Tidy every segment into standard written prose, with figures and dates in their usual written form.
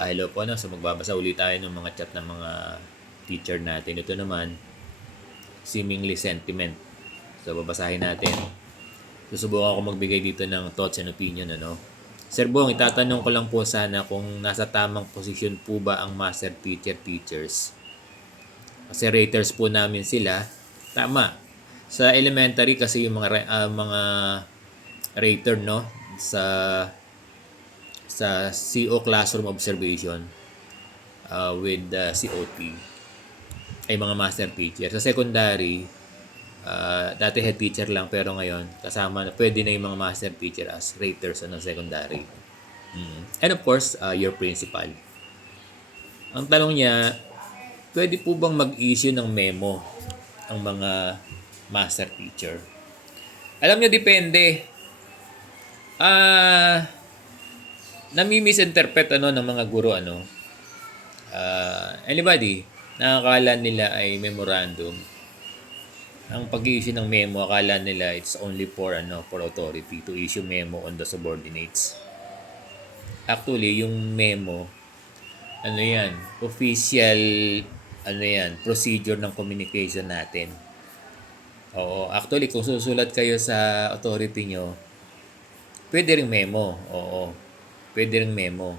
Hello po, no? So magbabasa ulit tayo ng mga chat ng mga teacher natin. Ito naman, seemingly sentiment. So babasahin natin. Susubukan ko magbigay dito ng thoughts and opinion, ano? Sir Bong, itatanong ko lang po sana kung nasa tamang posisyon po ba ang master teachers. Kasi raters po namin sila. Tama. Sa elementary kasi yung mga rater, no? Sa CO classroom observation with COT ay mga master teacher. Sa secondary, dati head teacher lang pero ngayon kasama na pwede na yung mga master teacher as raters ng secondary. And of course, your principal. Ang tanong niya, pwede po bang mag-issue ng memo ang mga master teacher? Alam niyo, depende. Nami-misinterpret ng mga guro anybody nakakala nila ay memorandum. Ang pag-i-issue ng memo, akala nila it's only for authority to issue memo on the subordinates. Actually, yung memo, yan, official, yan, procedure ng communication natin. Oo, actually, kung susulat kayo sa authority nyo, pwede ring memo. Oo, pwede ring memo.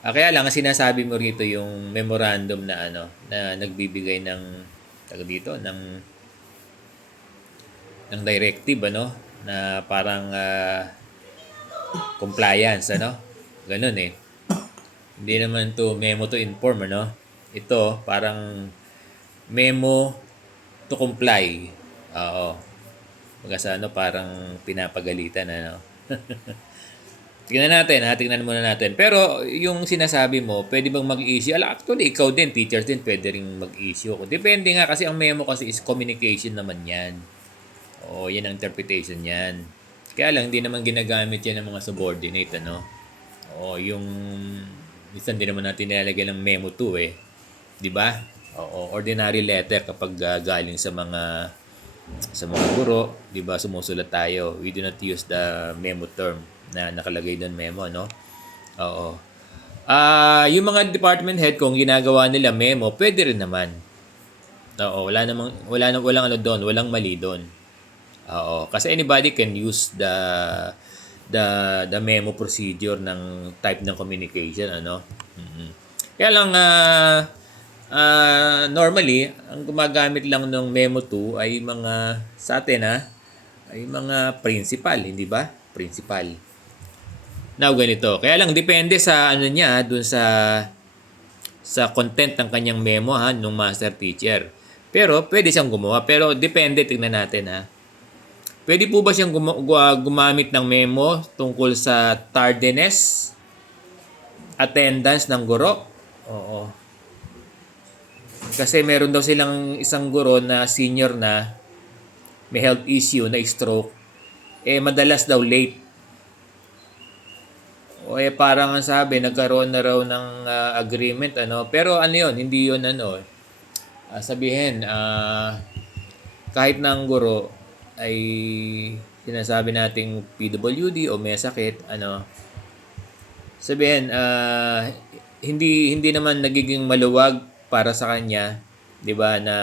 Kaya lang, ang sinasabi mo rito yung memorandum na na nagbibigay ng ng directive na parang compliance ganun eh. Hindi naman to memo to inform ito parang memo to comply. Oo. Pagka parang pinapagalitan tingnan muna natin. Pero yung sinasabi mo, pwede bang mag-issue? Actually, ikaw din, teachers din, pwede rin mag-issue. Depende nga kasi ang memo kasi is communication naman yan. Oo, yan ang interpretation yan. Kaya lang, hindi naman ginagamit yan ng mga subordinate, Oo, yung minsan din naman natin nilalagay ng memo 2 eh. Di ba? Oo, ordinary letter kapag galing sa mga guro, di ba, sumusulat tayo. We do not use the memo term na nakalagay doon memo, Oo. Yung mga department head kung ginagawa nila memo, pwede rin naman. Oo, walang doon, walang mali doon. Oo, kasi anybody can use the memo procedure ng type ng communication, Kaya lang normally ang gumagamit lang ng memo 2 ay mga sa atin ay mga principal, hindi ba? Principal. Now ganito. Kaya lang depende sa niya dun sa content ng kanyang memo nung master teacher. Pero pwede siyang gumawa, pero depende, tingnan natin Pwede po ba siyang gumamit ng memo tungkol sa tardiness, attendance ng guro? Oo. Kasi meron daw silang isang guro na senior na may health issue na stroke. Madalas daw late. Parang ang sabi, nagkaroon na raw ng agreement, Pero yun, hindi yun, sabihin, kahit na ang guro ay sinasabi nating PWD o may sakit, sabihin, hindi naman nagiging maluwag para sa kanya, 'di ba, na